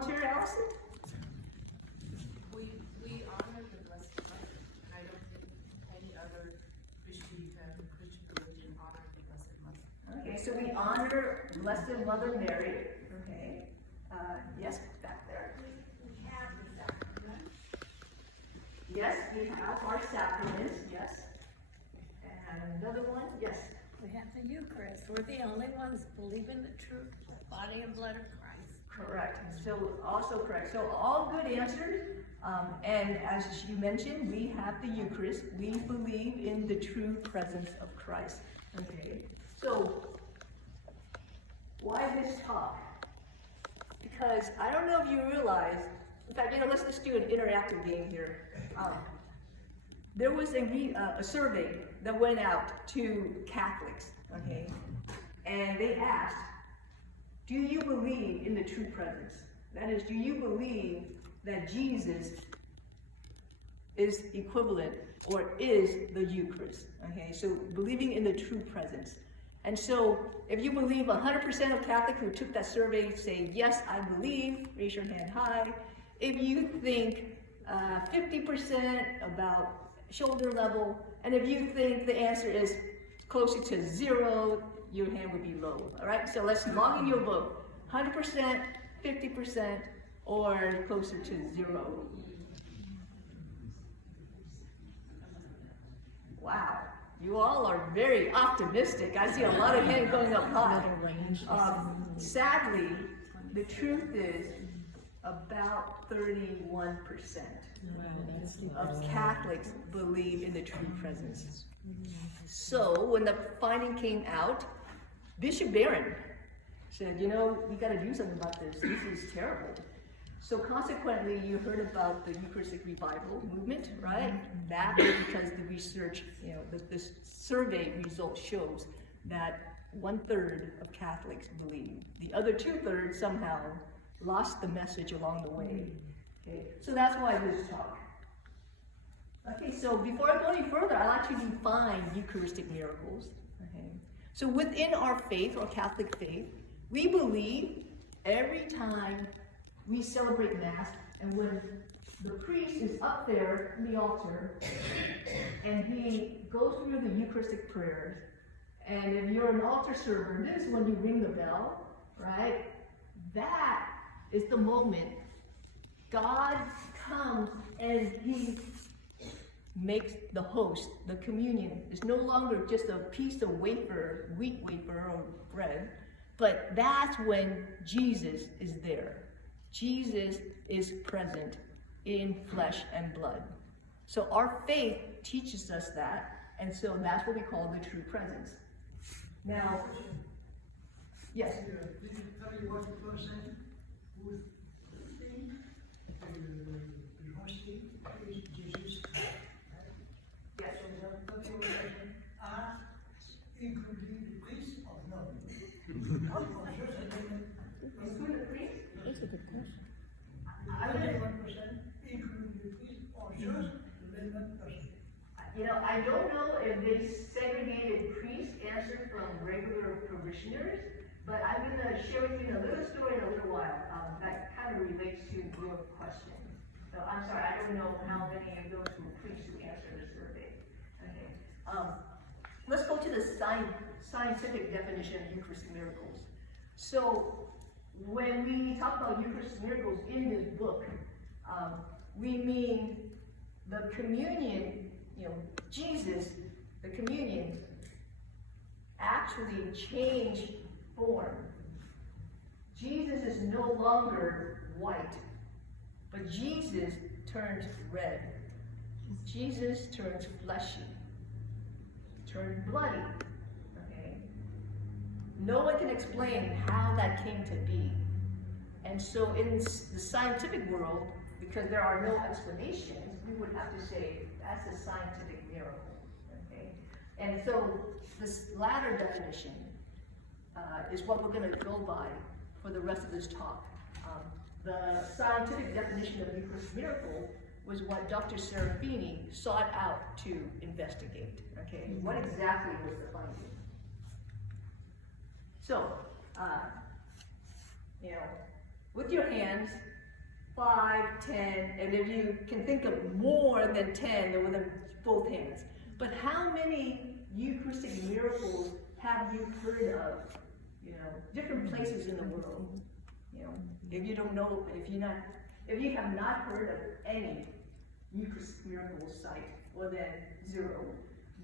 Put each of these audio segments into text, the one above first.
volunteer, Allison? We honor the Blessed Mother. I don't think any other Christian religion honor the Blessed Mother. Okay, so we honor Blessed Mother Mary. Okay. Yes, back there. We have the sacrament. Yes, we have our sacraments, yes. And another one, yes. We have the Eucharist. We're the only ones believe in the true body and blood of Christ. Correct. So also correct. So all good answers. And as you mentioned, we have the Eucharist. We believe in the true presence of Christ. Okay. So why this talk? Because I don't know if you realize. In fact, let's just do an interactive game here. There was a survey that went out to Catholics. Okay, and they asked, do you believe in the true presence? That is, do you believe that Jesus is equivalent or is the Eucharist? Okay, so believing in the true presence. And so if you believe 100% of Catholics who took that survey say, yes, I believe, raise your hand high. If you think 50% about shoulder level, and if you think the answer is closer to 0, your hand would be low. All right, so let's log in your book. 100%, 50%, or closer to 0. Wow, you all are very optimistic. I see a lot of hands going up high. Sadly, the truth is about 31% of Catholics believe in the true presence. So when the finding came out, Bishop Barron said, we got to do something about this. This is terrible. So consequently, you heard about the Eucharistic revival movement, right? That was because the research, this survey result shows that 1/3 of Catholics believe. The other 2/3 somehow lost the message along the way. Okay, so that's why this talk. Okay, so before I go any further, I'd like to define Eucharistic miracles. Okay, so within our faith, our Catholic faith, we believe every time we celebrate Mass, and when the priest is up there in the altar, and he goes through the Eucharistic prayers, and if you're an altar server, this is when you ring the bell, right? That is the moment God comes and he makes the host, the communion. It's no longer just a piece of wafer, wheat wafer or bread, but that's when Jesus is there. Jesus is present in flesh and blood. So our faith teaches us that, and so that's what we call the true presence. Now, yes? 31% would think the hosting is Jesus. Yes. 31% are including the priest or not. Just a minute. Include the priest? That's a good question. 31% including the priest or just the layman person. I don't know if they segregated priest answer from regular parishioners, but I'm going to share with you a little story in a little while that kind of relates to your question. So I'm sorry, I don't know how many of those were priests who answered the survey. Okay. Let's go to the scientific definition of Eucharistic miracles. So when we talk about Eucharistic miracles in this book, we mean the communion, Jesus, the communion, actually changed form. Jesus is no longer white, but Jesus turns red. Jesus turns fleshy, turns bloody. Okay? No one can explain how that came to be. And so in the scientific world, because there are no explanations, we would have to say that's a scientific miracle. Okay? And so this latter definition is what we're going to go by for the rest of this talk. The scientific definition of Eucharistic miracle was what Dr. Serafini sought out to investigate. Okay, what exactly was the finding? So, with your hands, 5, 10, and if you can think of more than 10, then with them both hands. But how many Eucharistic miracles have you heard of? You know, different places in the world. You know, if you don't know, if you have not heard of any Eucharistic miracle site, well then 0.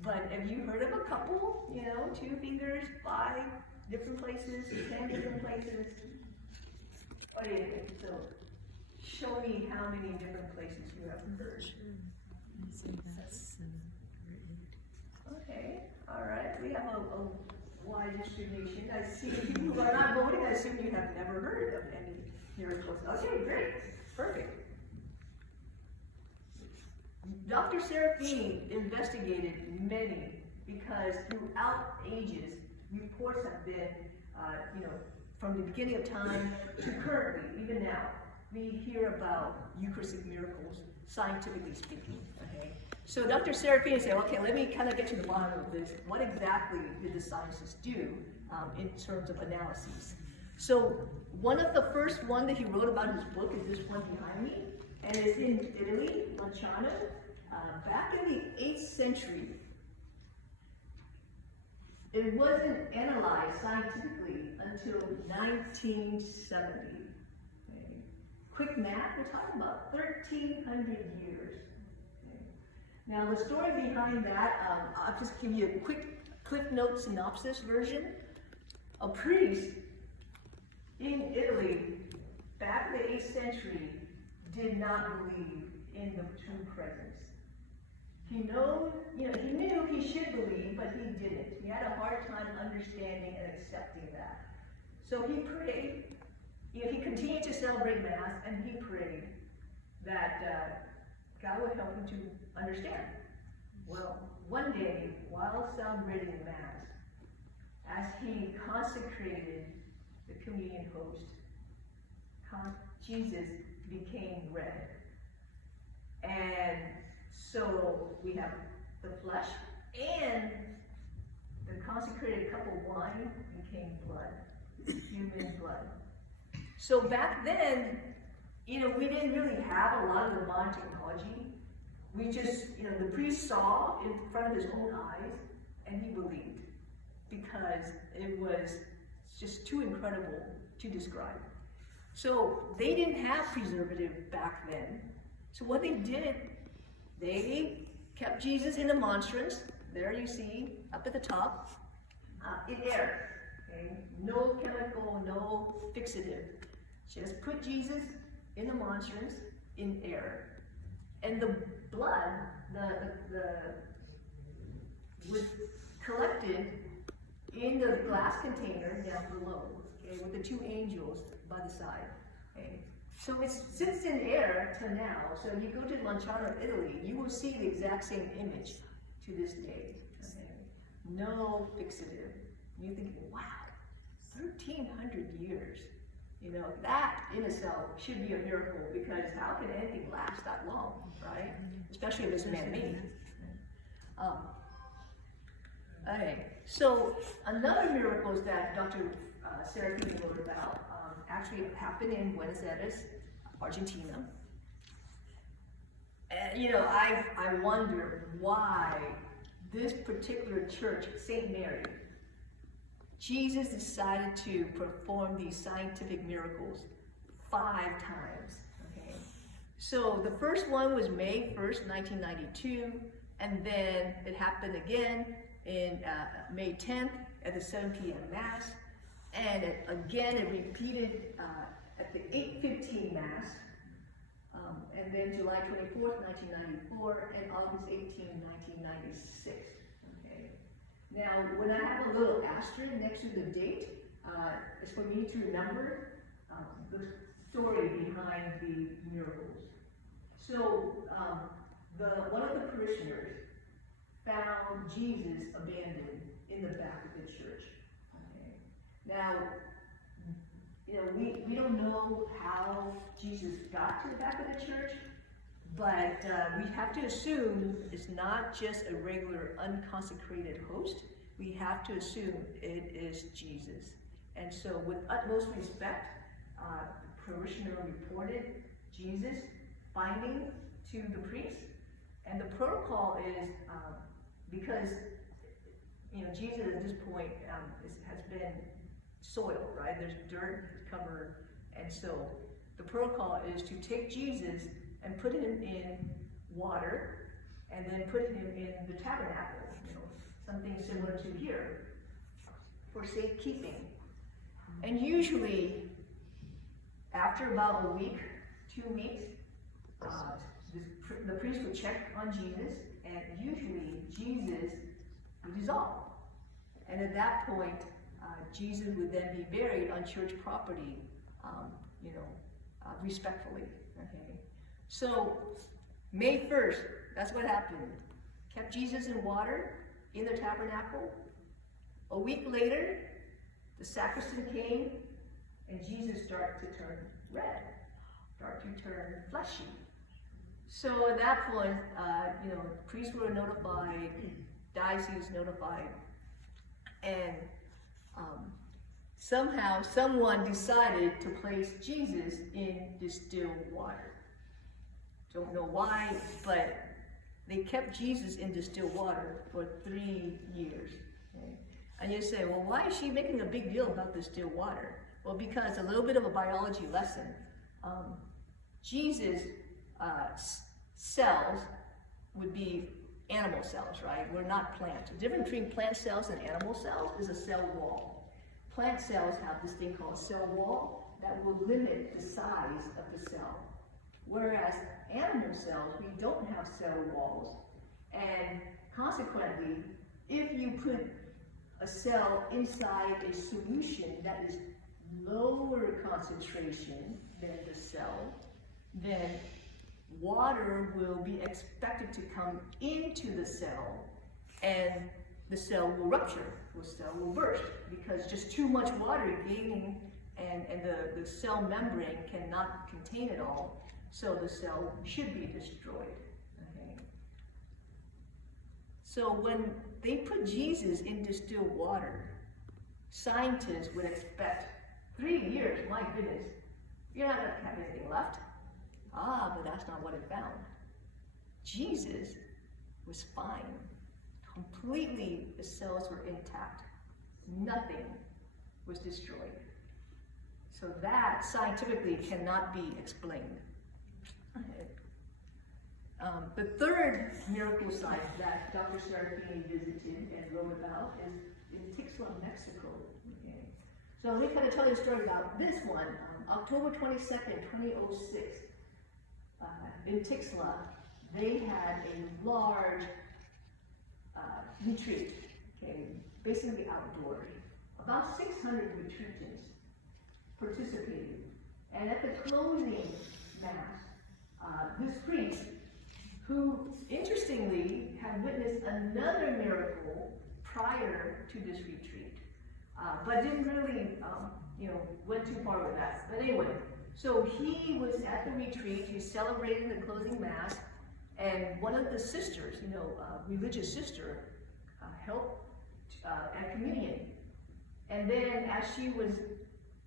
But have you heard of a couple? You know, 2 fingers, 5 different places, 10 different places. What do you think? So, show me how many different places you have heard. Okay, all right. We have a wide distribution. I see people who are not voting. I assume you have never heard of any miracles. Okay, great, perfect. Dr. Serafini investigated many because throughout ages, reports have been, from the beginning of time to currently, even now, we hear about Eucharistic miracles, scientifically speaking, okay? So Dr. Serafini said, okay, let me kind of get to the bottom of this. What exactly did the scientists do in terms of analyses? So one of the first one that he wrote about in his book is this one behind me, and it's in Italy, Lanciano, back in the 8th century. It wasn't analyzed scientifically until 1970. Okay. Quick math, we're talking about 1,300 years. Okay. Now the story behind that, I'll just give you a quick Cliff Note synopsis version. A priest in Italy, back in the 8th century, did not believe in the true presence. He knew he should believe, but he didn't. He had a hard time understanding and accepting that. So he prayed, he continued to celebrate Mass, and he prayed that God would help him to understand. Well, one day, while celebrating Mass, as he consecrated the communion host, Jesus became red. And so we have the flesh and the consecrated cup of wine became blood, human blood. So back then, we didn't really have a lot of the modern technology. We just, the priest saw in front of his own eyes and he believed because it was just too incredible to describe. So they didn't have preservative back then. So what they did, they kept Jesus in a monstrance. There you see, up at the top, in air. Okay? No chemical, no fixative. Just put Jesus in a monstrance in air. And the blood, was collected in the glass container down below, okay, with the 2 angels by the side. Okay? So it sits in air to now. So you go to Lanciano, Italy, you will see the exact same image to this day. Okay? No fixative. You're thinking, wow, 1,300 years. That in itself should be a miracle because how can anything last that long, right? Especially if it's man-made. Okay, so another miracle that Dr. Serafini wrote about actually happened in Buenos Aires, Argentina. And I wonder why this particular church, St. Mary, Jesus decided to perform these scientific miracles 5 times. Okay, so the first one was May 1st, 1992, and then it happened again in May 10th at the 7 p.m. Mass, and again it repeated at the 8:15 Mass, and then July 24th, 1994, and August 18th, 1996. Okay. Now, when I have a little asterisk next to the date, it's for me to remember the story behind the miracles. So, one of the parishioners found Jesus abandoned in the back of the church. Okay. Now, we don't know how Jesus got to the back of the church, but we have to assume it's not just a regular unconsecrated host. We have to assume it is Jesus. And so with utmost respect, the parishioner reported Jesus binding to the priest. And the protocol is, because, Jesus at this point has been soiled, right? There's dirt covered. And so the protocol is to take Jesus and put him in water and then put him in the tabernacle, something similar to here, for safekeeping. And usually, after about a week, 2 weeks, the priest would check on Jesus, and usually Jesus would dissolve. And at that point, Jesus would then be buried on church property, respectfully. Okay. So, May 1st, that's what happened. Kept Jesus in water in the tabernacle. A week later, the sacristan came, and Jesus started to turn red, started to turn fleshy. So at that point, priests were notified, diocese notified, and somehow someone decided to place Jesus in distilled water. Don't know why, but they kept Jesus in distilled water for 3 years. Okay? And you say, well, why is she making a big deal about distilled water? Well, because a little bit of a biology lesson. Jesus' cells would be animal cells, right? We're not plants. The difference between plant cells and animal cells is a cell wall. Plant cells have this thing called a cell wall that will limit the size of the cell. Whereas animal cells, we don't have cell walls. And consequently, if you put a cell inside a solution that is lower concentration than the cell, then water will be expected to come into the cell, and the cell will rupture, the cell will burst, because just too much water gaining, and the cell membrane cannot contain it all, so the cell should be destroyed. Okay? So when they put Jesus in distilled water, scientists would expect 3 years, my goodness, you're not going to have anything left. But that's not what it found. Jesus was fine. Completely, the cells were intact. Nothing was destroyed. So that scientifically cannot be explained. Okay. The third miracle site that Dr. Serafini visited and wrote about is in Tixla, Mexico. Okay. So let me kind of tell you a story about this one. October 22nd, 2006. In Tixla, they had a large retreat, okay, basically outdoor. About 600 retreatants participated. And at the closing mass, this priest, who interestingly had witnessed another miracle prior to this retreat, but didn't really, went too far with that. But anyway, so he was at the retreat, he celebrated the closing mass, and one of the sisters, religious sister, helped at communion. And then as she was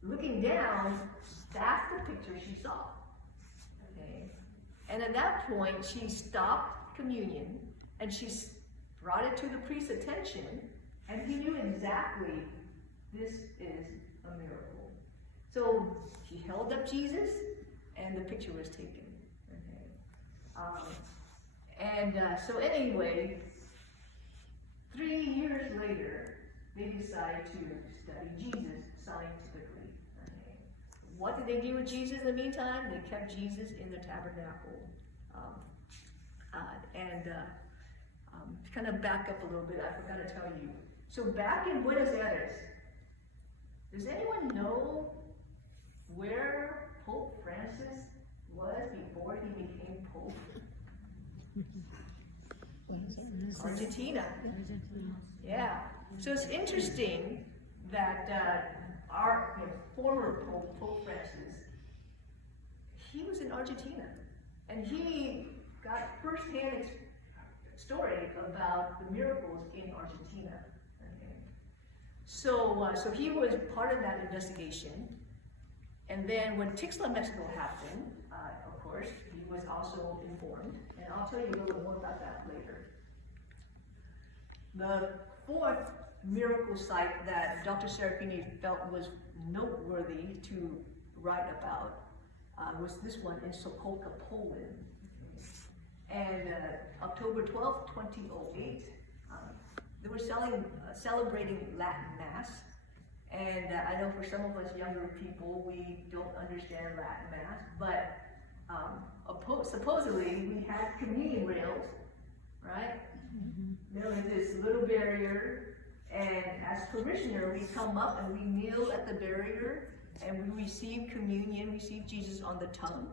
looking down, that's the picture she saw. Okay? And at that point, she stopped communion, and she brought it to the priest's attention, and he knew exactly this is a miracle. So she held up Jesus, and the picture was taken. Okay. So anyway, 3 years later, they decided to study Jesus scientifically. Okay. What did they do with Jesus in the meantime? They kept Jesus in the tabernacle. Kind of back up a little bit, I forgot to tell you. So back in Buenos Aires, does anyone know where Pope Francis was before he became Pope? Argentina. Yeah. So it's interesting that our former Pope, Pope Francis, he was in Argentina, and he got first-hand story about the miracles in Argentina. Okay. So he was part of that investigation. And then when Tixla, Mexico happened, of course, he was also informed, and I'll tell you a little more about that later. The fourth miracle site that Dr. Serafini felt was noteworthy to write about was this one in Sopocka, Poland. And October 12, 2008, they were celebrating Latin Mass. And I know for some of us younger people, we don't understand Latin Mass, but supposedly we had communion rails, right? There was this little barrier, and as parishioner, we come up and we kneel at the barrier, and we receive communion, receive Jesus on the tongue,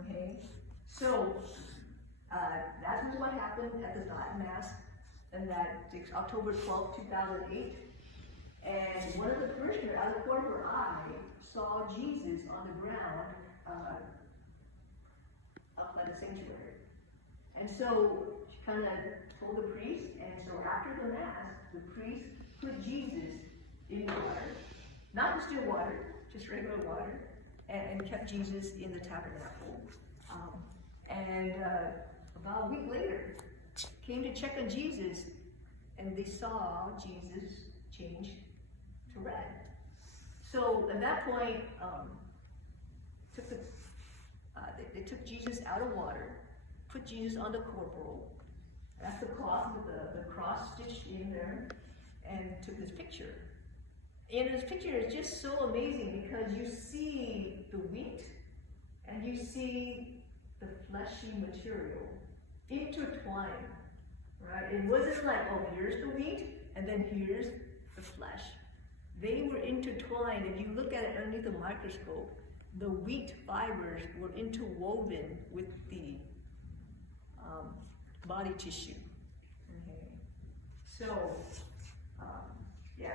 okay? So, that was what happened at the Latin Mass, and that October 12, 2008. And one of the parishioners, out of the corner of her eye, saw Jesus on the ground up by the sanctuary. And so she kind of told the priest, and so after the Mass, the priest put Jesus in the water, not the still water, just regular water, and kept Jesus in the tabernacle. And about a week later, came to check on Jesus, and they saw Jesus change to red. So at that point, they took Jesus out of water, put Jesus on the corporal. That's the cloth with the cross stitched in there, and took this picture. And this picture is just so amazing because you see the wheat and you see the fleshy material intertwined, right? It wasn't like, oh, here's the wheat and then here's the flesh. They were intertwined, and you look at it underneath the microscope, the wheat fibers were interwoven with the body tissue. Okay. So, yeah.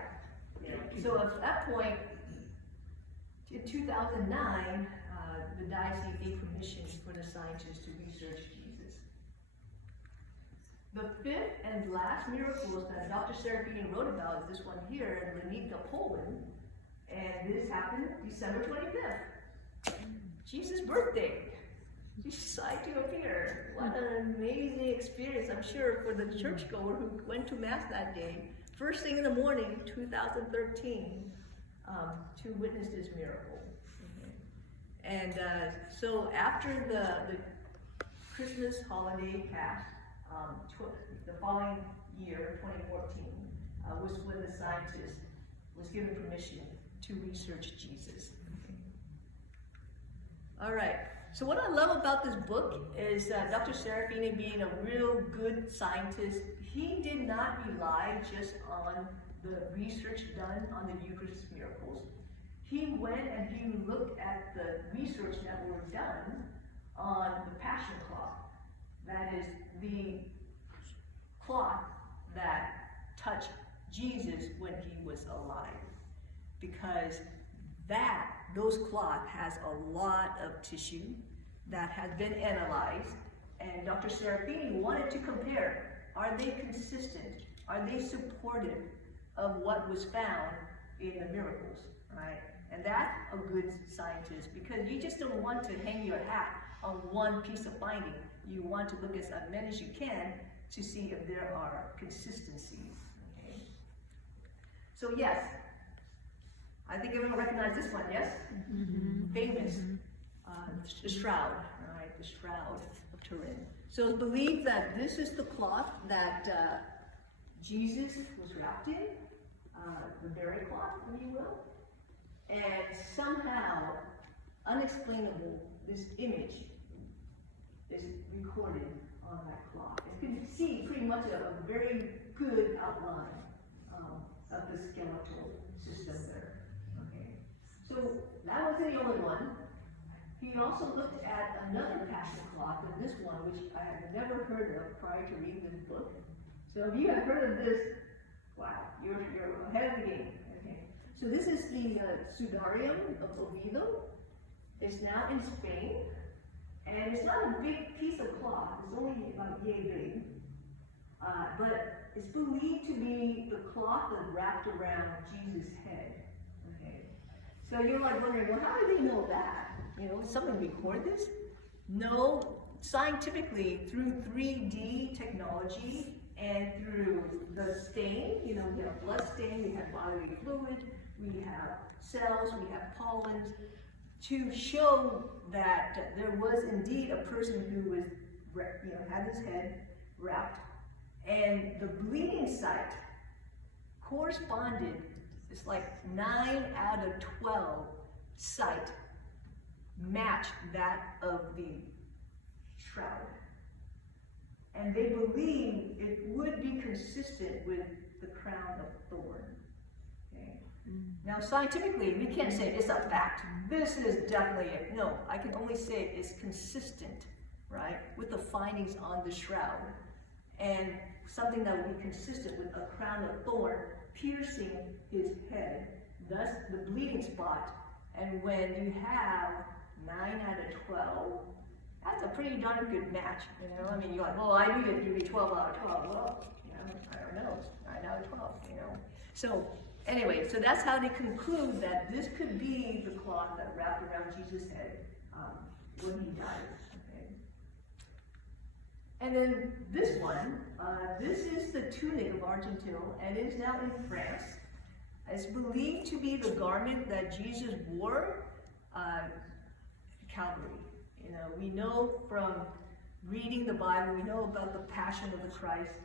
So at that point, in 2009, the diocese gave permission for the scientists to research Jesus. The fifth and last miracles that Dr. Serafini wrote about is this one here in LONI, Poland, and this happened December 25th. Jesus' birthday. He decided to appear. What an amazing experience, I'm sure, for the churchgoer who went to Mass that day, first thing in the morning, 2013, to witness this miracle. And so after the Christmas holiday passed, the following year, 2014, was when the scientist was given permission to research Jesus. All right, so what I love about this book is Dr. Serafini, being a real good scientist, he did not rely just on the research done on the Eucharist miracles. He went and he looked at the research that were done on the Passion cloth. That is the cloth that touched Jesus when he was alive. Because those cloth has a lot of tissue that has been analyzed, and Dr. Serafini wanted to compare. Are they consistent? Are they supportive of what was found in the miracles, right? And that's a good scientist, because you just don't want to hang your hat on one piece of finding. You want to look at as many as you can to see if there are consistencies, okay? So yes, I think everyone recognizes this one, yes? Mm-hmm. Famous, the shroud, right? The shroud of Turin. So it's believed that this is the cloth that Jesus was wrapped in, the burial cloth, if you will. And somehow, unexplainable, this image is recorded on that cloth. You can see pretty much a very good outline of the skeletal system there. Okay, so that wasn't the only one. He also looked at another passion cloth, and this one, which I had never heard of prior to reading this book. So if you have heard of this, wow, you're ahead of the game. Okay, so this is the Sudarium of Oviedo. It's now in Spain, and it's not a big piece of cloth. It's only about yay big, but it's believed to be the cloth that wrapped around Jesus' head. Okay, so you're like wondering, well, how do they know that? You know, did someone record this? No, scientifically, through 3D technology and through the stain, we have blood stain, we have bodily fluid, we have cells, we have pollens, to show that there was indeed a person who was, had his head wrapped, and the bleeding site corresponded, it's like 9 out of 12 site matched that of the shroud. And they believe it would be consistent with the crown of thorns. Okay? Now, scientifically, we can't say it's a fact. This is definitely it. No, I can only say it's consistent, right, with the findings on the shroud. And something that would be consistent with a crown of thorn piercing his head, thus the bleeding spot. And when you have 9 out of 12, that's a pretty darn good match, I mean, you're like, well, I need it to be 12 out of 12. Well, I don't know, 9 out of 12, So, anyway, so that's how they conclude that this could be the cloth that wrapped around Jesus' head when he died. Okay? And then this one, this is the tunic of Argentil, and it is now in France. It's believed to be the garment that Jesus wore at Calvary. We know from reading the Bible, we know about the Passion of the Christ.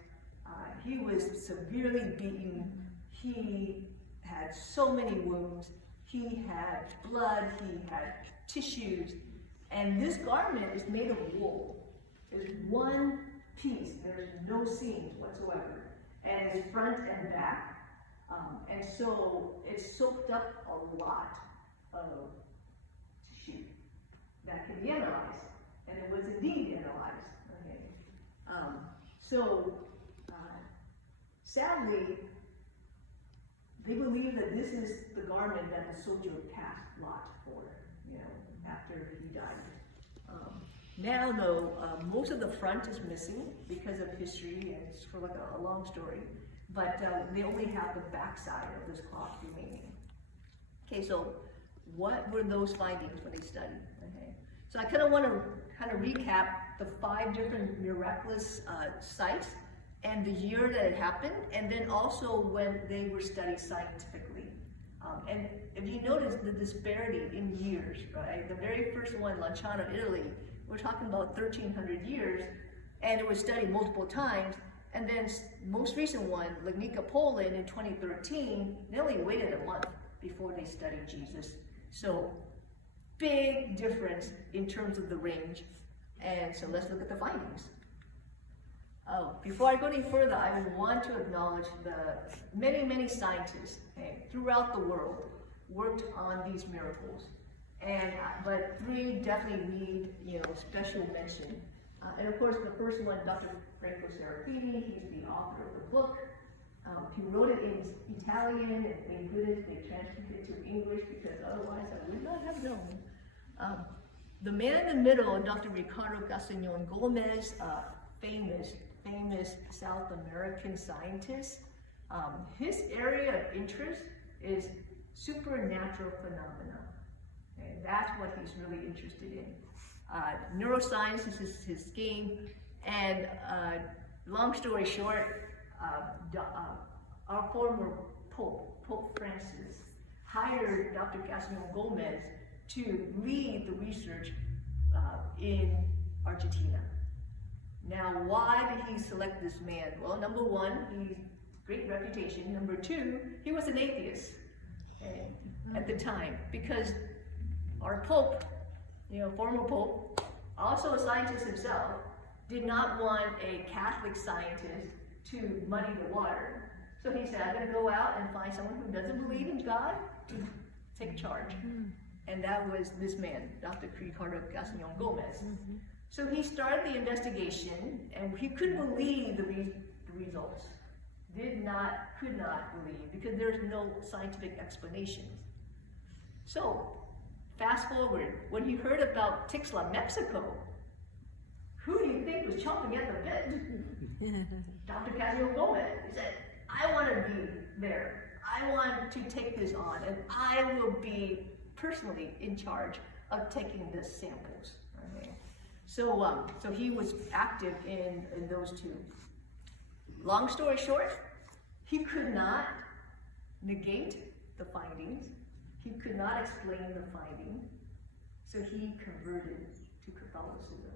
He was severely beaten. He had so many wounds. He had blood. He had tissues. And this garment is made of wool. It's one piece. There's no seams whatsoever. And it's front and back. And so it soaked up a lot of tissue that can be analyzed. And it was indeed analyzed. Okay. Sadly, they believe that this is the garment that the soldier cast lot for, after he died. Now, though, most of the front is missing because of history, and it's for like a long story. But they only have the backside of this cloth remaining. Okay, so what were those findings when they studied? Okay, so I kind of want to recap the 5 different miraculous sites and the year that it happened, and then also when they were studied scientifically. And if you notice the disparity in years, right? The very first one, Lanciano, Italy, we're talking about 1,300 years, and it was studied multiple times. And then most recent one, Legnica, Poland, in 2013, they only waited a month before they studied Jesus. So big difference in terms of the range. And so let's look at the findings. Before I go any further, I want to acknowledge the many, many scientists throughout the world worked on these miracles. But 3 definitely need special mention. And of course, the first one, Dr. Franco Serafini, he's the author of the book. He wrote it in Italian, and thank goodness they translated it to English, because otherwise I would not have known. The man in the middle, Dr. Ricardo Castañón Gomez, famous South American scientist. His area of interest is supernatural phenomena. Okay? That's what he's really interested in. Neuroscience is his game, and long story short, our former Pope Francis, hired Dr. Castañón Gomez to lead the research in Argentina. Now, why did he select this man? Well, number 1, he's great reputation. Number 2, he was an atheist at the time, because our Pope, former Pope, also a scientist himself, did not want a Catholic scientist to muddy the water. So he said, I'm going to go out and find someone who doesn't believe in God to take charge. And that was this man, Dr. Ricardo Castañón Gomez. So he started the investigation, and he couldn't believe the results. Could not believe, because there's no scientific explanation. So, fast forward, when he heard about Tixla, Mexico, who do you think was chomping at the bit? Dr. Castañón Gomez. He said, I want to be there. I want to take this on, and I will be personally in charge of taking the samples. Okay? So he was active in those two. Long story short, he could not negate the findings. He could not explain the findings. So he converted to Catholicism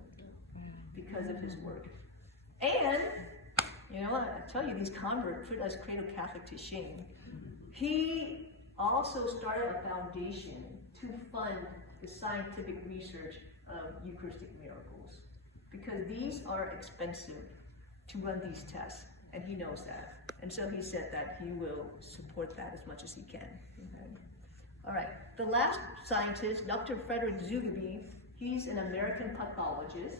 because of his work. And, you know, I tell you, these converts put us cradle Catholic to shame. He also started a foundation to fund the scientific research of Eucharistic miracles, because these are expensive to run these tests, and he knows that. And so he said that he will support that as much as he can. Okay. All right, the last scientist, Dr. Frederick Zugabe, he's an American pathologist,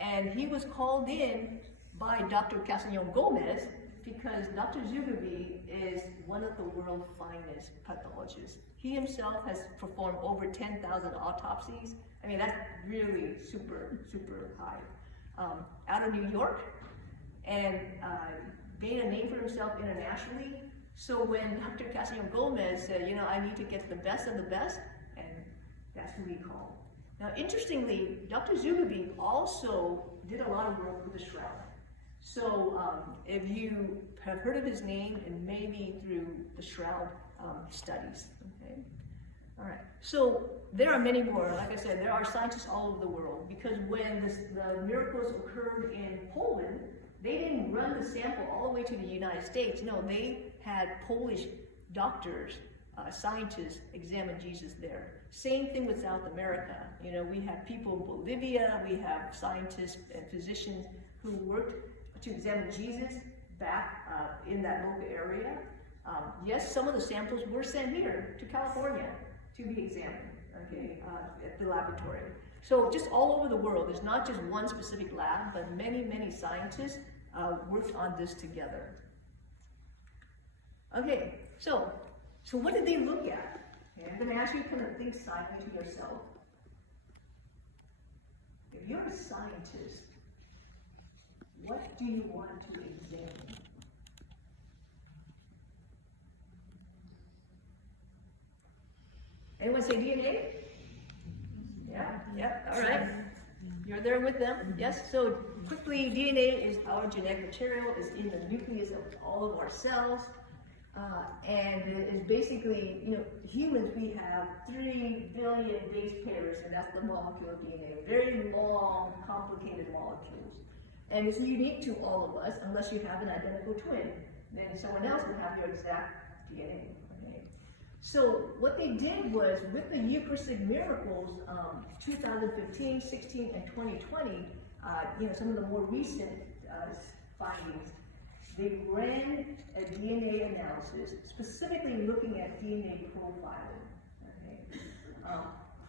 and he was called in by Dr. Castañón Gomez because Dr. Zugabe is one of the world's finest pathologists. He himself has performed over 10,000 autopsies. I mean, that's really super, super high. Out of New York, and made a name for himself internationally. So when Dr. Castañón Gomez said, you know, I need to get the best of the best, and that's who he called. Now, interestingly, Dr. Zugabe also did a lot of work with the shroud. So if you have heard of his name, and maybe through the shroud studies, okay? All right, so there are many more. Like I said, there are scientists all over the world, because when the miracles occurred in Poland, they didn't run the sample all the way to the United States. No, they had Polish doctors, scientists examine Jesus there. Same thing with South America. You know, we have people in Bolivia, we have scientists and physicians who worked to examine Jesus back in that local area. Yes, some of the samples were sent here to California to be examined, okay, at the laboratory. So just all over the world, there's not just one specific lab, but many, many scientists worked on this together. Okay, so what did they look at? Okay, I'm going to ask you to kind of think silently to yourself. If you're a scientist, what do you want to examine? Anyone say DNA? Yeah, all right. You're there with them? Yes, so quickly, DNA is our genetic material, is in the nucleus of all of our cells, and it is basically, you know, humans, we have 3 billion base pairs, and that's the molecule of DNA, very long, complicated molecules. And it's unique to all of us, unless you have an identical twin. Then someone else would have your exact DNA. Okay? So what they did was, with the Eucharistic miracles, 2015, 16, and 2020, you know, some of the more recent findings, they ran a DNA analysis, specifically looking at DNA profiling. Okay?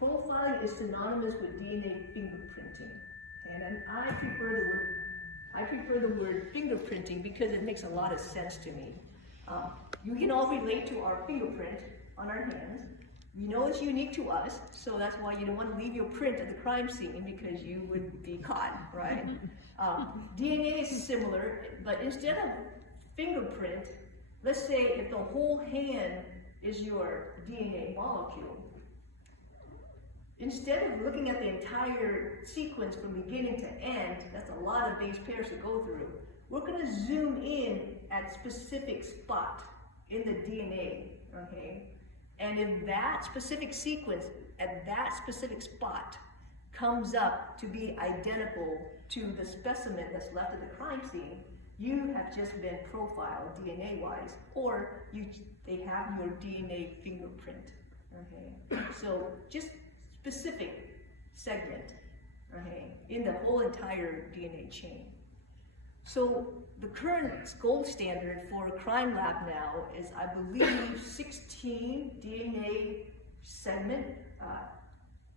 Profiling is synonymous with DNA fingerprinting, and I prefer the word fingerprinting because it makes a lot of sense to me. You can all relate to our fingerprint on our hands. We know it's unique to us, so that's why you don't want to leave your print at the crime scene, because you would be caught, right? DNA is similar, but instead of fingerprint, let's say if the whole hand is your DNA molecule, instead of looking at the entire sequence from beginning to end, that's a lot of base pairs to go through, we're going to zoom in at specific spot in the DNA, okay? And if that specific sequence at that specific spot comes up to be identical to the specimen that's left at the crime scene, you have just been profiled DNA-wise, or they have your DNA fingerprint, okay? So just specific segment, okay, in the whole entire DNA chain. So the current gold standard for a crime lab now is, I believe, 16 DNA segment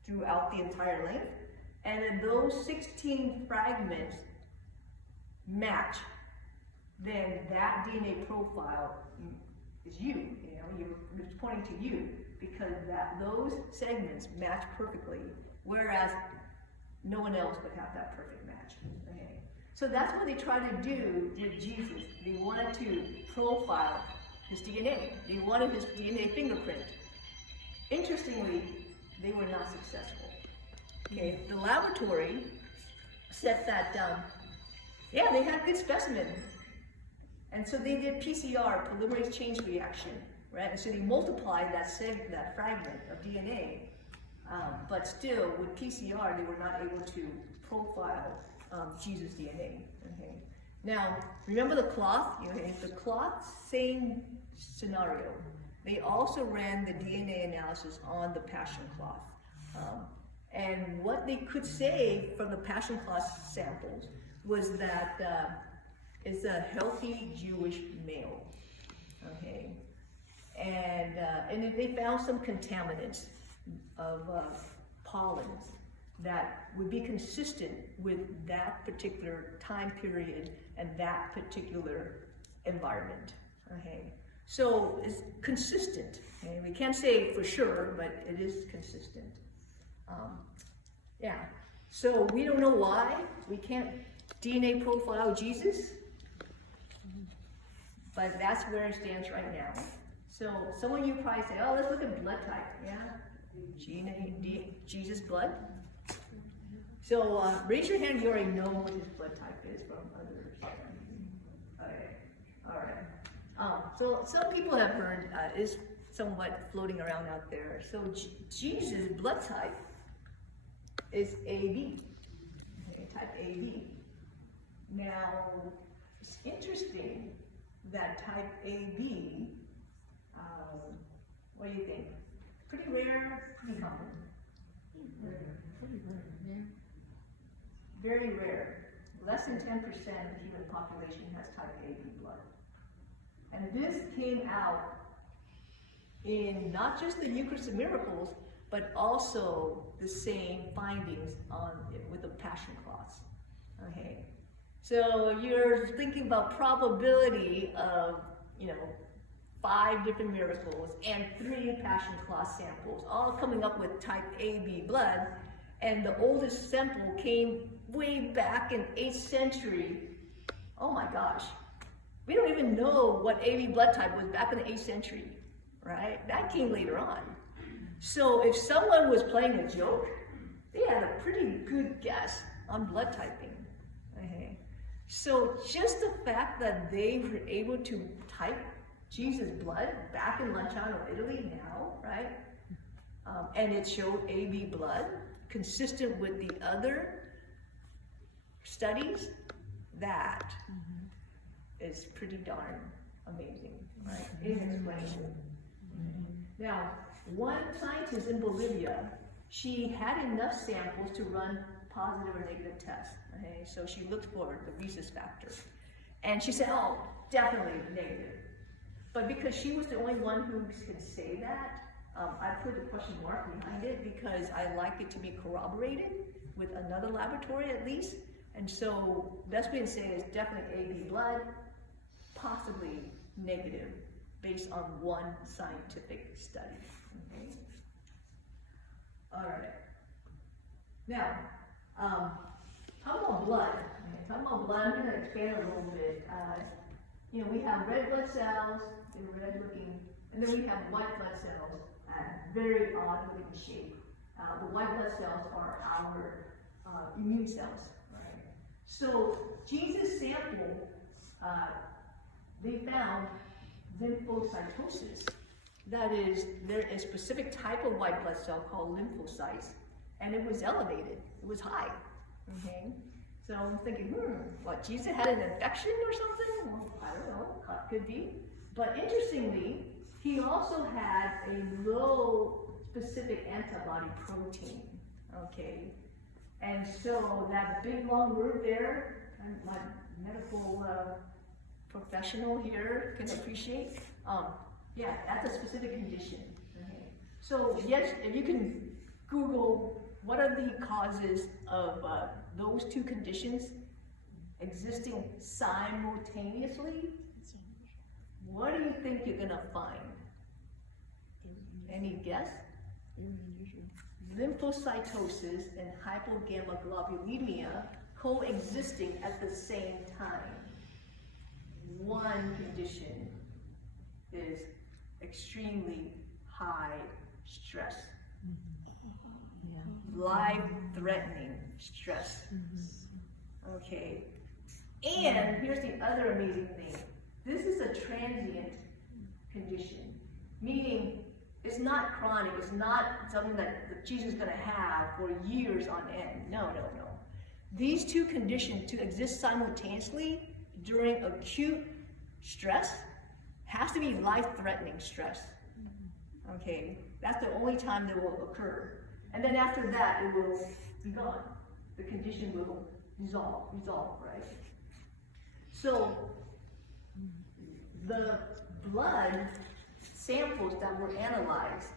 throughout the entire length, and then those 16 fragments match, then that DNA profile is you. You know, it's pointing to you, because those segments match perfectly, whereas no one else would have that perfect match. Okay. So that's what they tried to do with Jesus. They wanted to profile his DNA. They wanted his DNA fingerprint. Interestingly, they were not successful. Okay, the laboratory said that, yeah, they had good specimen. And so they did PCR, polymerase chain reaction, right? And so they multiplied that fragment of DNA, but still with PCR, they were not able to profile Jesus' DNA. Okay. Now, remember the cloth? Okay, the cloth, same scenario. They also ran the DNA analysis on the passion cloth. And what they could say from the passion cloth samples was that it's a healthy Jewish male. Okay, and they found some contaminants of pollens that would be consistent with that particular time period and that particular environment. Okay, so it's consistent. Okay? We can't say for sure, but it is consistent. Yeah, so we don't know why we can't DNA profile Jesus, but that's where it stands right now. So some of you probably say, oh, let's look at blood type. Yeah, Jesus blood. So raise your hand if you already know what his blood type is from others. Okay, all right. So some people have heard, is somewhat floating around out there. So Jesus' blood type is AB, okay, type AB. Now, it's interesting that type AB, what do you think? Pretty rare, pretty common? Very rare. Less than 10% of the human population has type AB blood. And this came out in not just the Eucharist of Miracles, but also the same findings with the passion cloths. Okay, so you're thinking about probability of 5 different miracles and 3 passion cloth samples, all coming up with type AB blood, and the oldest sample came way back in 8th century. Oh my gosh, we don't even know what AB blood type was back in the 8th century, right? That came later on. So if someone was playing a joke, they had a pretty good guess on blood typing. Okay. So just the fact that they were able to type Jesus' blood back in Lanciano, Italy now, right? And it showed AB blood, consistent with the other studies, that is pretty darn amazing, right? Inexplanable. Now, one scientist in Bolivia, she had enough samples to run positive or negative tests. Okay, so she looked for the rhesus factor, and she said, "Oh, definitely negative." But because she was the only one who could say that, I put the question mark behind it because I like it to be corroborated with another laboratory at least. And so best we can say is definitely AB blood, possibly negative, based on one scientific study. Okay. All right. Now, talking about blood. Okay, talking about blood, I'm going to expand a little bit. We have red blood cells, they're red looking, and then we have white blood cells, very odd looking shape. The white blood cells are our immune cells. Right? So Jesus' sample, they found lymphocytosis. That is, there is a specific type of white blood cell called lymphocytes, and it was elevated. It was high. Okay? So I'm thinking, what, Jesus had an infection or something? Well, I don't know, could be. But interestingly, he also had a low specific antibody protein, okay? And so that big long word there, my medical professional here can appreciate. Yeah, that's a specific condition. Okay. So yes, if you can Google what are the causes of those two conditions existing simultaneously, what do you think you're gonna find? Any guess? Lymphocytosis and hypogammaglobulinemia coexisting at the same time. One condition is extremely high stress. life-threatening stress. Okay. And here's the other amazing thing. This is a transient condition, meaning it's not chronic. It's not something that Jesus is going to have for years on end. No, no, no. These two conditions to exist simultaneously during acute stress has to be life-threatening stress. Okay, that's the only time that will occur. And then after that, it will be gone. The condition will resolve, right? So the blood samples that were analyzed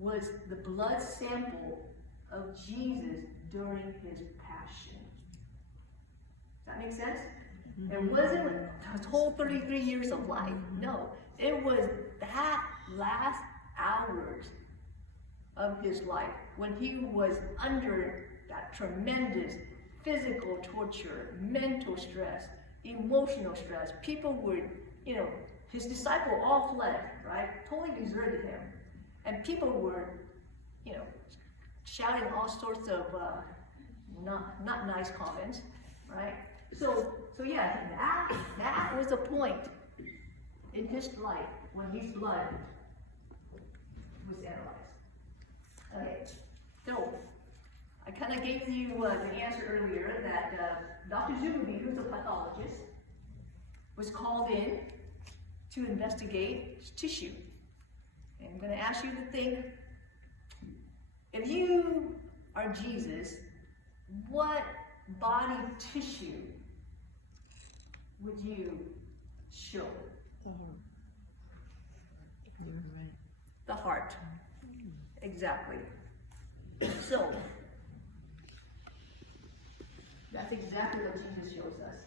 was the blood sample of Jesus during his passion. Does that make sense? It wasn't his whole 33 years of life. No, it was that last hours of his life when he was under that tremendous physical torture, mental stress, emotional stress. People would, his disciples all fled, right? Totally deserted him. And people were, shouting all sorts of not nice comments, right? So yeah, that was a point in his life when his blood was analyzed. Okay, so I kind of gave you the answer earlier that Dr. Zubaby, who's a pathologist, was called in to investigate tissue. And I'm going to ask you to think, if you are Jesus, what body tissue would you show? The heart. Exactly. So, that's exactly what Jesus shows us.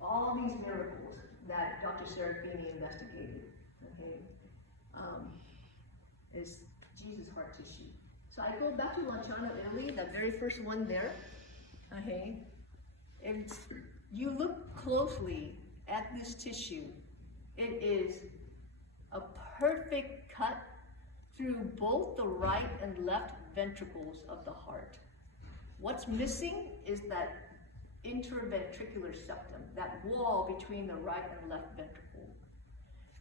All these miracles that Dr. Serafini investigated, okay, is Jesus' heart tissue. So I go back to Lanciano, Italy, that very first one there, okay, and you look closely at this tissue, it is a perfect cut through both the right and left ventricles of the heart. What's missing is that interventricular septum, that wall between the right and left ventricle.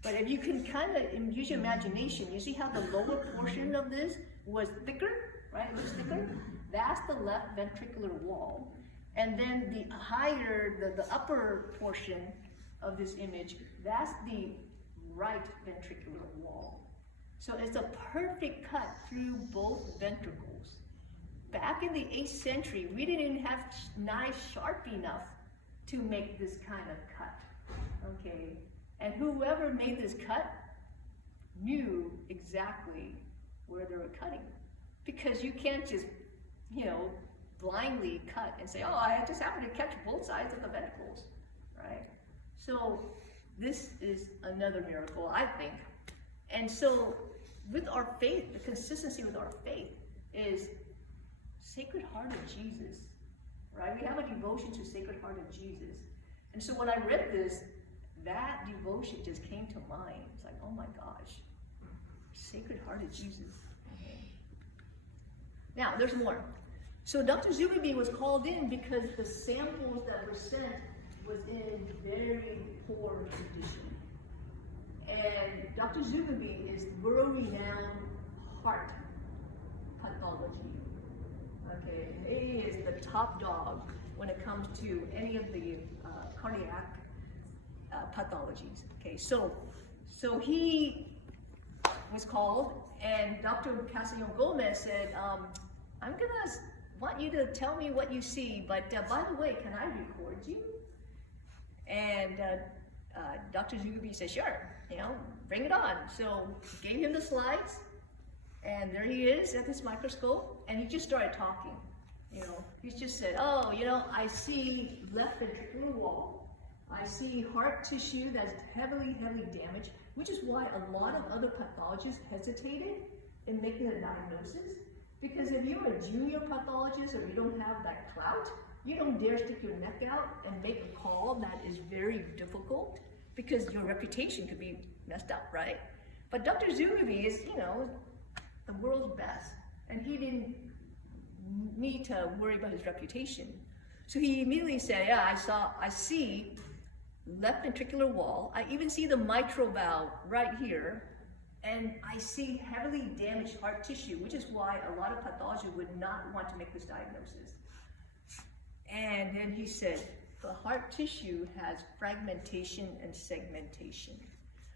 But if you can kind of use your imagination, you see how the lower portion of this was thicker, right? It was thicker. That's the left ventricular wall. And then the higher, the upper portion of this image, that's the right ventricular wall. So it's a perfect cut through both ventricles. Back in the 8th century, we didn't have knives sharp enough to make this kind of cut, okay? And whoever made this cut knew exactly where they were cutting. Because you can't just, blindly cut and say, oh, I just happen to catch both sides of the ventricles, right? So this is another miracle, I think. And so with our faith, the consistency with our faith is Sacred Heart of Jesus, right? We have a devotion to Sacred Heart of Jesus. And so when I read this, that devotion just came to mind. It's like, oh my gosh, Sacred Heart of Jesus. Okay. Now, there's more. So Dr. Zubaby was called in because the samples that were sent was in very poor condition. And Dr. Zubaby is world-renowned heart pathology. Okay, and he is the top dog when it comes to any of the cardiac pathologies. Okay, so he was called, and Dr. Castellon Gomez said, I'm gonna want you to tell me what you see, but by the way, can I record you? And Dr. Zubaby said, sure, bring it on. So gave him the slides, and there he is at this microscope, and he just started talking. He just said, oh, I see left ventricular wall. I see heart tissue that's heavily damaged, which is why a lot of other pathologists hesitated in making a diagnosis. Because if you're a junior pathologist or you don't have that clout, you don't dare stick your neck out and make a call that is very difficult because your reputation could be messed up, right? But Dr. Zubaby is, the world's best. And he didn't need to worry about his reputation. So he immediately said, yeah, I see left ventricular wall. I even see the mitral valve right here. And I see heavily damaged heart tissue, which is why a lot of pathologists would not want to make this diagnosis. And then he said, the heart tissue has fragmentation and segmentation.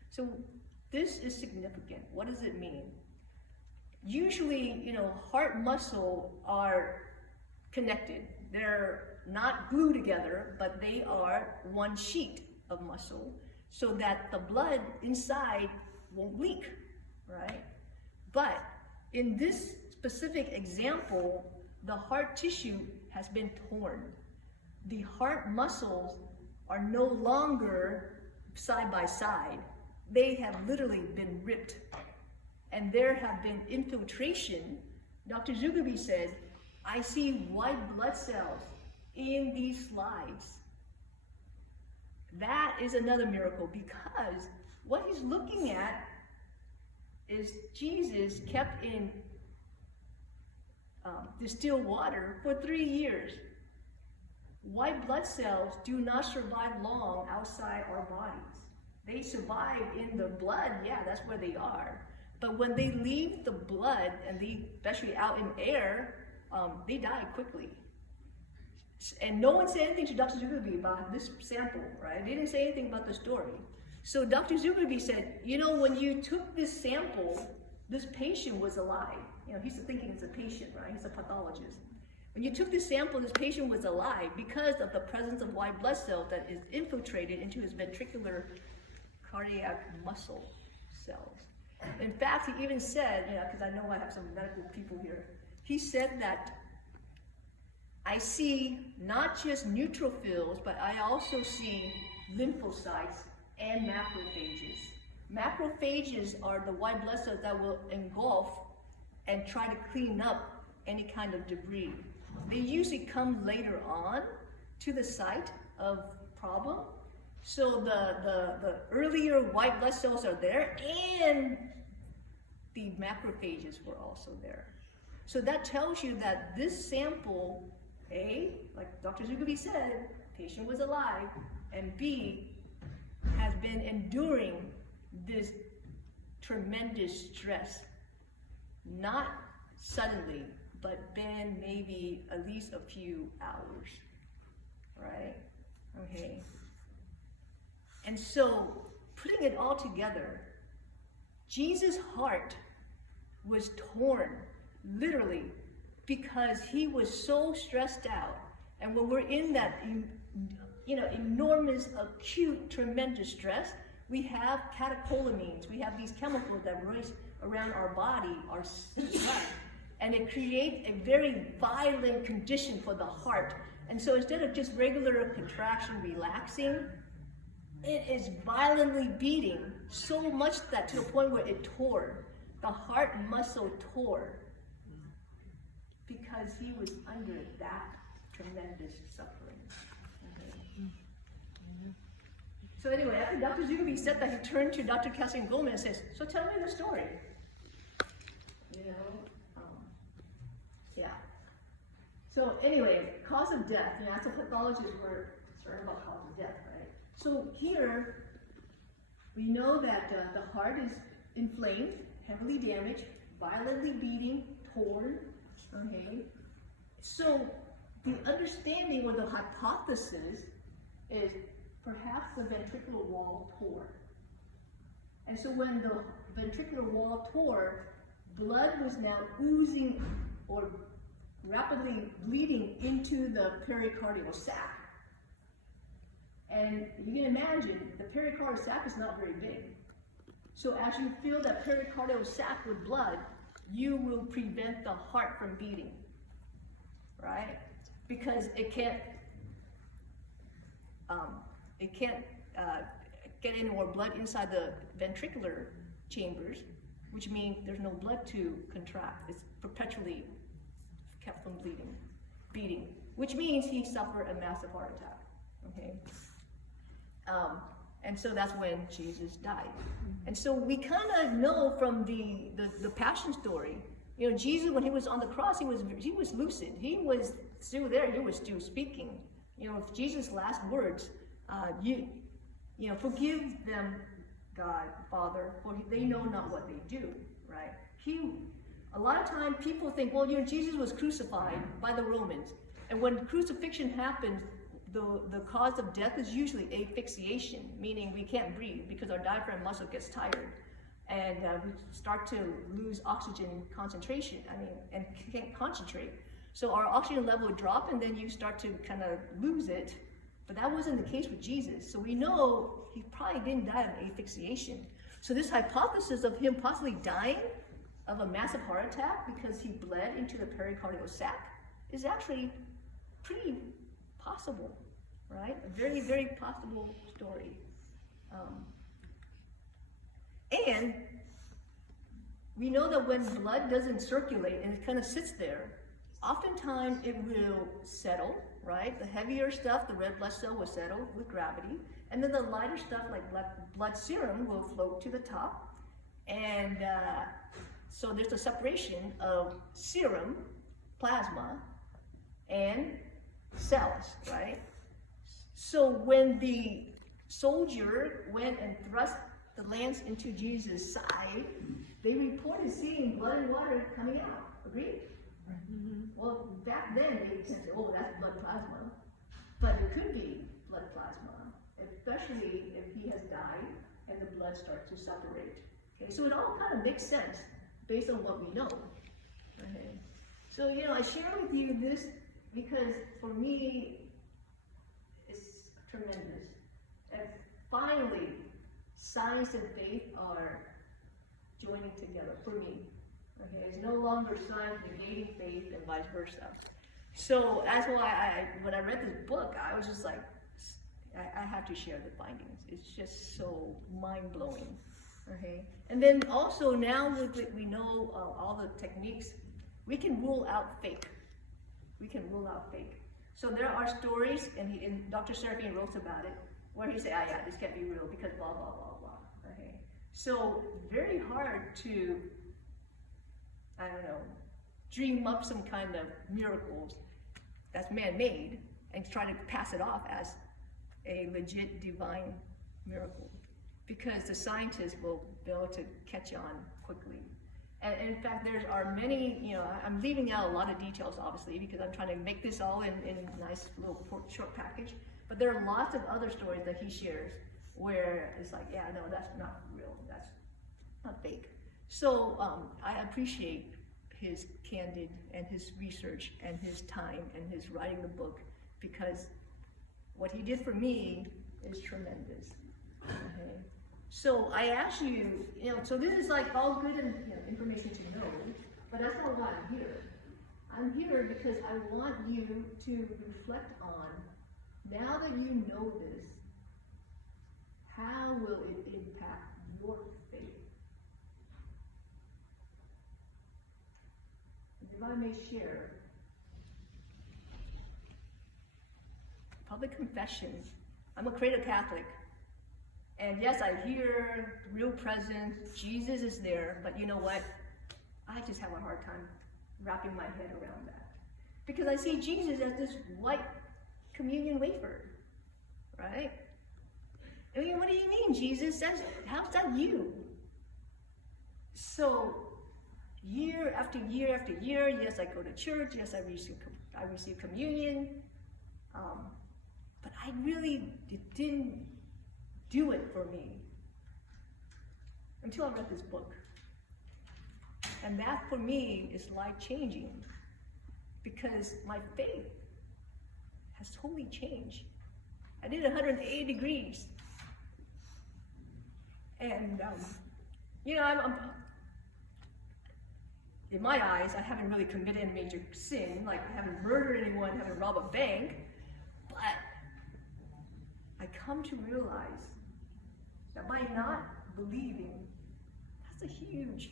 So this is significant. What does it mean? Usually, heart muscle are connected. They're not glued together, but they are one sheet of muscle so that the blood inside won't leak, right? But in this specific example, the heart tissue has been torn. The heart muscles are no longer side by side. They have literally been ripped. And there have been infiltration. Dr. Zugabi said, I see white blood cells in these slides. That is another miracle, because what he's looking at is Jesus kept in distilled water for 3 years. White blood cells do not survive long outside our bodies. They survive in the blood, yeah, that's where they are. But when they leave the blood, and especially out in air, they die quickly. And no one said anything to Dr. Zugabi about this sample, right? They didn't say anything about the story. So Dr. Zugabi said, when you took this sample, this patient was alive. He's thinking it's a patient, right? He's a pathologist. When you took this sample, this patient was alive because of the presence of white blood cells that is infiltrated into his ventricular cardiac muscle cells. In fact, he even said, because I know I have some medical people here, he said that I see not just neutrophils, but I also see lymphocytes and macrophages. Macrophages are the white blood cells that will engulf and try to clean up any kind of debris. They usually come later on to the site of problem. So the earlier white blood cells are there, and the macrophages were also there. So that tells you that this sample, A, like Dr. Zugabi said, patient was alive, and B, has been enduring this tremendous stress, not suddenly, but been maybe at least a few hours, right? Okay. And so, putting it all together, Jesus' heart was torn, literally, because he was so stressed out. And when we're in that, enormous, acute, tremendous stress, we have catecholamines. We have these chemicals that race around our body, our blood, and it creates a very violent condition for the heart. And so instead of just regular contraction relaxing, it is violently beating, so much that to the point where it tore. The heart muscle tore because he was under that tremendous suffering. Okay. So anyway, after Dr. Zugabi said that, he turned to Dr. Catherine Goldman and says, so tell me the story. Yeah. So anyway, cause of death. As a pathologist, we're concerned about cause of death, right? So here, we know that the heart is inflamed, heavily damaged, violently beating, torn, okay? So the understanding or the hypothesis is perhaps the ventricular wall tore. And so when the ventricular wall tore, blood was now oozing or rapidly bleeding into the pericardial sac. And you can imagine the pericardial sac is not very big. So as you fill that pericardial sac with blood, you will prevent the heart from beating, right? Because it can't get any more blood inside the ventricular chambers, which means there's no blood to contract. It's perpetually kept from beating, which means he suffered a massive heart attack, okay? And so that's when Jesus died. And so we kind of know from the Passion story, You know, Jesus, when he was on the cross, he was lucid. He was still there. He was still speaking. You know, Jesus' last words, you know, forgive them, God, Father, for they know not what they do, right? A lot of times people think, well, you know, Jesus was crucified by the Romans. And when crucifixion happens, the cause of death is usually asphyxiation, meaning we can't breathe because our diaphragm muscle gets tired. And we start to lose oxygen concentration, and can't concentrate. So our oxygen level would drop, and then you start to kind of lose it. But that wasn't the case with Jesus. So we know he probably didn't die of asphyxiation. So this hypothesis of him possibly dying of a massive heart attack because he bled into the pericardial sac is actually pretty possible, right? A very, very possible story. And we know that when blood doesn't circulate and it kind of sits there, oftentimes it will settle, right? The heavier stuff, the red blood cell will settle with gravity, and then the lighter stuff like blood serum will float to the top. And so there's a separation of serum, plasma, and cells, right? So when the soldier went and thrust the lance into Jesus' side, they reported seeing blood and water coming out. Agreed? Mm-hmm. Well, back then they said, oh, that's blood plasma. But it could be blood plasma, especially if he has died and the blood starts to separate. Okay, so it all kind of makes sense based on what we know. Okay. So, you know, I share with you this because for me, it's tremendous. And finally, science and faith are joining together for me. Okay, it's no longer science negating faith and vice versa. So that's why when I read this book, I was just like, I have to share the findings. It's just so mind-blowing. Okay, and then also now we know all the techniques, we can rule out fake. We can rule out fake. So there are stories, and Dr. Serafin wrote about it, where he said, yeah, this can't be real because blah, blah, blah, blah. Okay, so very hard to, I don't know, dream up some kind of miracles that's man-made and try to pass it off as a legit divine miracle, because the scientists will be able to catch on quickly. And in fact, there are many, you know, I'm leaving out a lot of details, obviously, because I'm trying to make this all in a nice little short package. But there are lots of other stories that he shares where it's like, yeah, no, that's not real. That's not fake. So I appreciate his candid and his research and his time and his writing the book, because what he did for me is tremendous. Okay. So I ask you, you know, so this is like all good and, you know, information to know, but that's not why I'm here. I'm here because I want you to reflect on, now that you know this, how will it impact your faith? If I may share, public confession. I'm a creative Catholic. And yes, I hear the real presence, Jesus is there, but you know what? I just have a hard time wrapping my head around that. Because I see Jesus as this white communion wafer, right? I mean, what do you mean, Jesus? How's that you? So, year after year after year, yes, I go to church, yes, I receive communion, but it didn't do it for me until I read this book. And that for me is life-changing, because my faith has totally changed. I did 180 degrees. And, you know, I'm in my eyes, I haven't really committed a major sin, like I haven't murdered anyone, haven't robbed a bank, but I come to realize that by not believing, that's a huge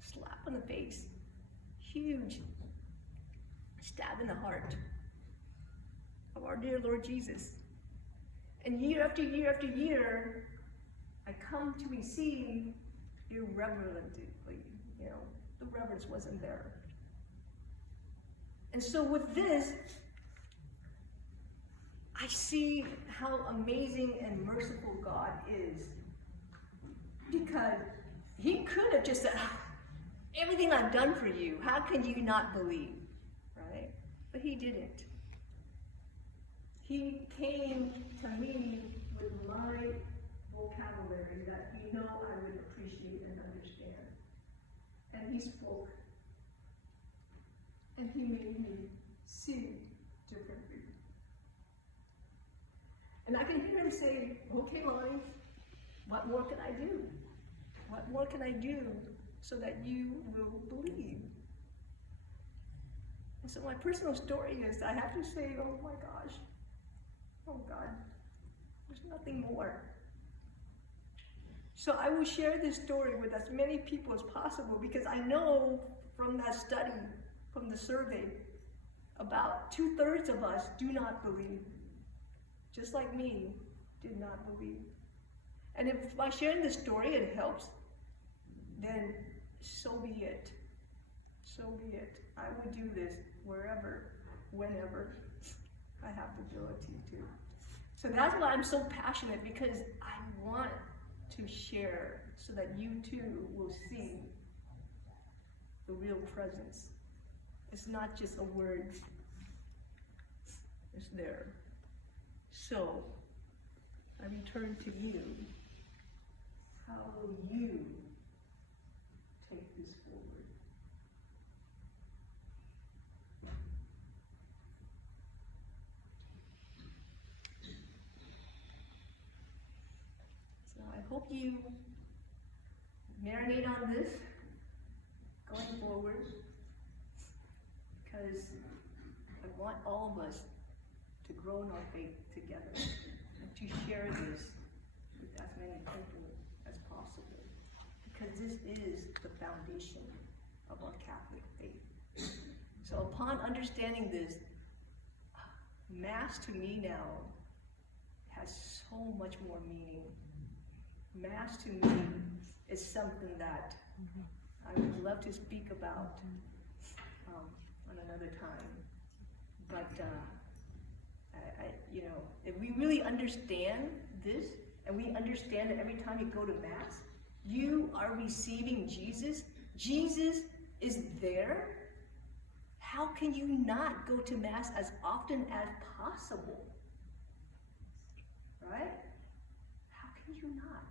slap in the face, huge stab in the heart of our dear Lord Jesus. And year after year after year, I come to receive irreverently, you know, the reverence wasn't there. And so with this, I see how amazing and merciful God is. Because he could have just said, everything I've done for you, how can you not believe, right? But he didn't. He came to me with my vocabulary that he know I would appreciate and understand. And he spoke. And he made me see differently. And I can hear him say, okay, Lonnie, what more can I do? What more can I do so that you will believe? And so my personal story is I have to say, oh my gosh, oh God, there's nothing more. So I will share this story with as many people as possible because I know from that study, from the survey, about 2/3 of us do not believe. Just like me, did not believe. And if by sharing this story it helps, then so be it. So be it. I will do this wherever, whenever I have the ability to. So that's why I'm so passionate, because I want to share so that you too will see the real presence. It's not just a word. It's there. So, I return to you. How will you take this forward? So I hope you marinate on this going forward, because I want all of us to grow in our faith together and to share this with as many people as possible, because this is the foundation of our Catholic faith. So upon understanding this, Mass to me now has so much more meaning. Mass to me is something that I would love to speak about on another time. But you know, if we really understand this, and we understand that every time you go to Mass, you are receiving Jesus. Jesus is there. How can you not go to Mass as often as possible? Right? How can you not?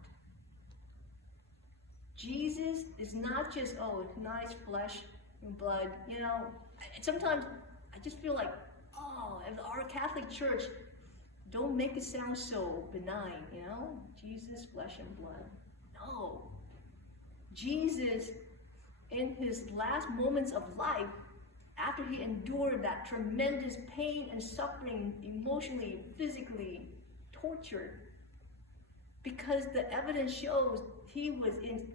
Jesus is not just, oh, nice flesh and blood. You know, sometimes I just feel like, oh, and our Catholic Church, don't make it sound so benign, you know? Jesus, flesh and blood. No. Jesus, in his last moments of life, after he endured that tremendous pain and suffering, emotionally, physically, tortured, because the evidence shows he was in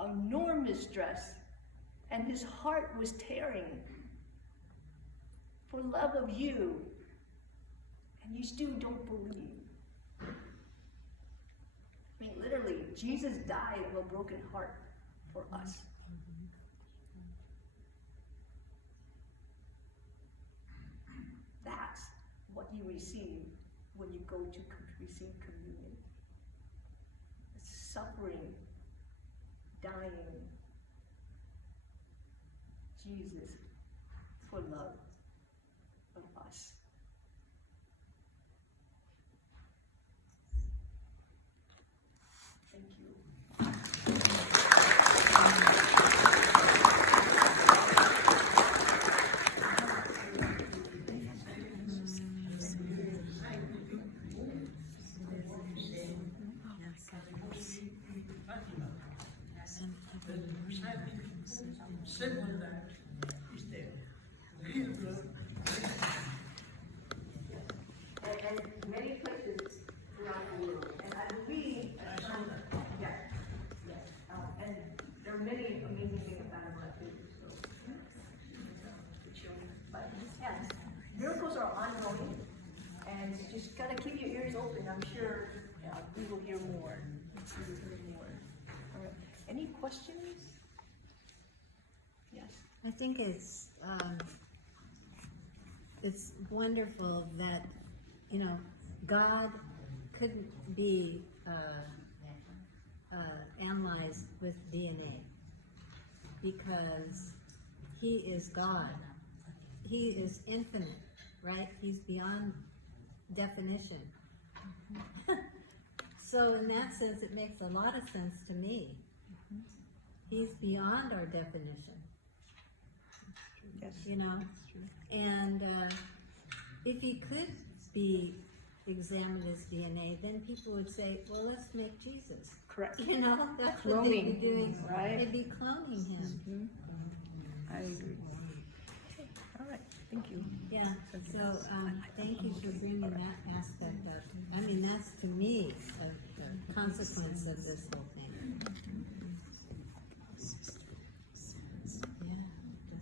enormous stress and his heart was tearing for love of you, and you still don't believe. I mean, literally, Jesus died of a broken heart for us. That's what you receive when you go to receive communion. It's suffering, dying, Jesus for love of us. Thank you. Symbol that is there. Real blood. And many places throughout the world. And I believe, yes, yes. And there are many amazing things about it too. So, the children. But yes, miracles are ongoing, and just gotta keep your ears open. I'm sure we will hear more. We will hear more. All right. Any questions? I think it's wonderful that, you know, God couldn't be analyzed with DNA because He is God. He is infinite, right? He's beyond definition. So in that sense, it makes a lot of sense to me. He's beyond our definition. Yes. You know, and if he could be examined as DNA, then people would say, well, let's make Jesus. Correct. You know, that's what they'd Cloning, be doing. right? They'd be cloning him. I agree. All right, thank you. Yeah, so thank you for bringing that aspect up. I mean, that's to me a consequence of this whole thing.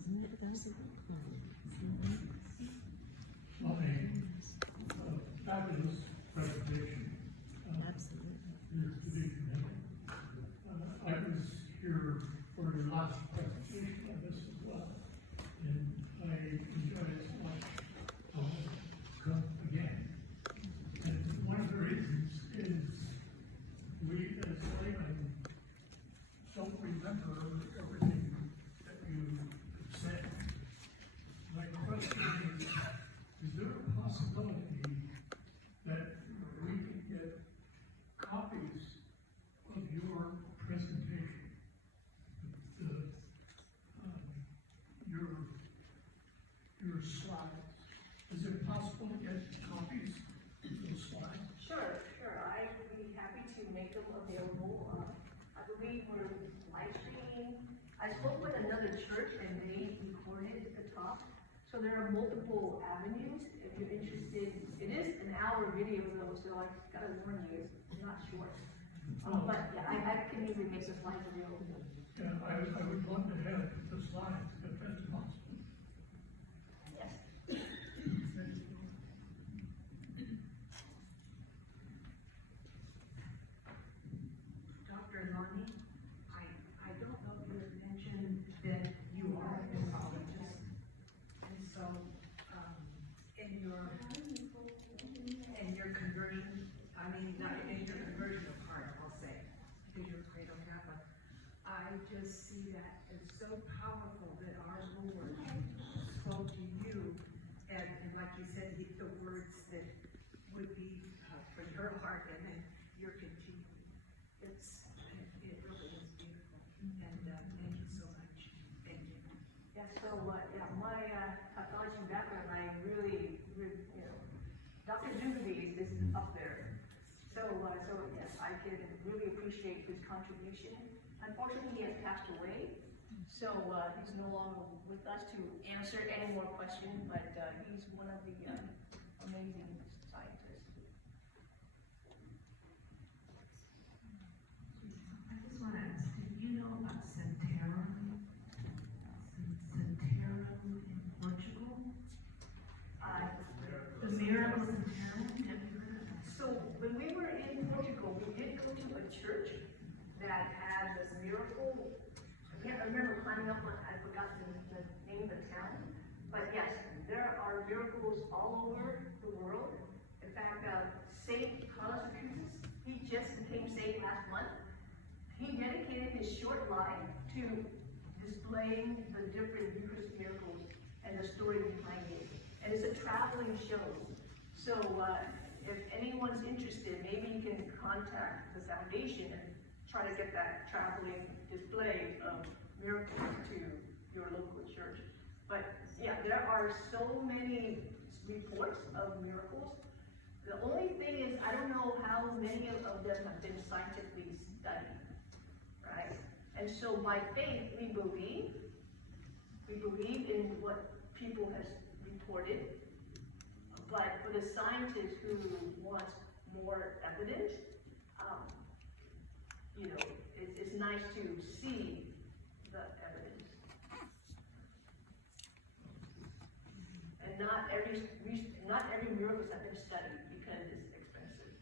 Yeah, doesn't it? Does it? Well, a fabulous presentation. Absolutely. Is to be commended. I was here for your last presentation of this as well, and I enjoyed it so much. I'll come again. And one of the reasons is we as laymen don't remember everything that you have said. My question is there a possibility that we can get copies of your presentation? Your slides. Is it possible to get copies of those slides? Sure. I would be happy to make them available. I believe we're live streaming. I spoke with another church and they recorded the talk. So there are multiple avenues. If you're interested, it is an hour video though, so I gotta warn you, it's not short. But yeah, I can easily make the slides available. Yeah, I would love to have the slides if that's possible. Yes. Dr. LONI, I don't know if you had mentioned that you are a pathologist, and so, in your conversion, I mean, not in your conversion part, I'll say, because you're cradle Catholic, I just see that as so powerful that our Lord spoke to you, and like you said, the words that would be from your heart, and then your continuing. It really is beautiful, and thank you so much. Thank you. Yeah, so, my pathology background, I really, Dr. Jubilee is up there. So yes, I can really appreciate his contribution. Unfortunately, he has passed away, so he's no longer with us to answer any more questions, but he's one of the amazing scientists. I just want to ask, do you know about Santarum? Santarum in Portugal? The miracle of Santarum, have you heard of it? So when we were in Portugal, we did go to a church that had this miracle. I remember climbing up on, I forgot the name of the town, but yes, there are miracles all over the world. In fact, Saint Carlos Acutis, he just became saint last month. He dedicated his short life to displaying the different Eucharistic miracles and the story behind it. And it's a traveling show. So if anyone's interested, maybe you can contact the foundation and try to get that traveling display of miracles to your local church. But yeah, there are so many reports of miracles. The only thing is, I don't know how many of them have been scientifically studied, right? And so by faith, we believe in what people has reported, but for the scientist who wants more evidence, it's nice to see the evidence. And not every miracle has been studied because it's expensive.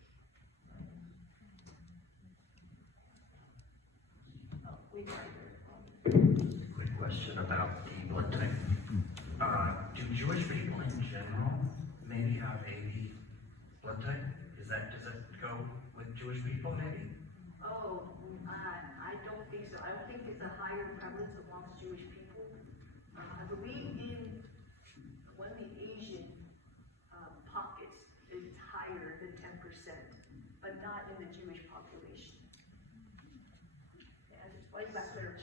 Quick question about the blood type. Do Jewish people in general maybe have AB blood type? Does that go with Jewish people maybe? Oh, I don't think so. I don't think it's a higher prevalence amongst Jewish people. I believe in one of the Asian pockets, it's higher than 10%, but not in the Jewish population. Yeah, it's way back there.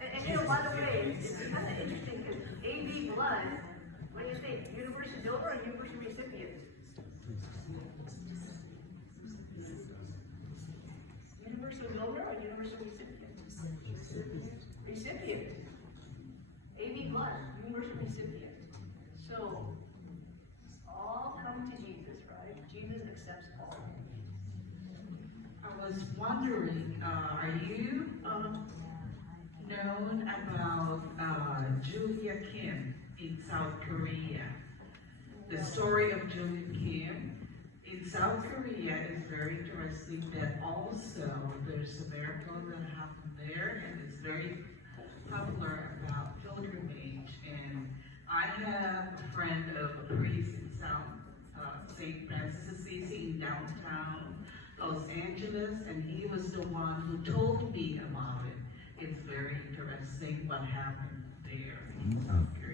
And you know, by the way, it's kind of interesting because AB blood, what do you think? Universal donor or universal recipient? Universal donor or universal recipient? Recipient. AB blood, universal recipient. So, all come to Jesus, right? Jesus accepts all. I was wondering, are you known about Julia Kim in South Korea? The story of Julia Kim in South Korea is very interesting. That also there's a miracle that happened there, and it's very popular about pilgrimage. And I have a friend of a priest in St. Francis Assisi in downtown Los Angeles, and he was the one who told me about it. It's very interesting what happened there in South Korea.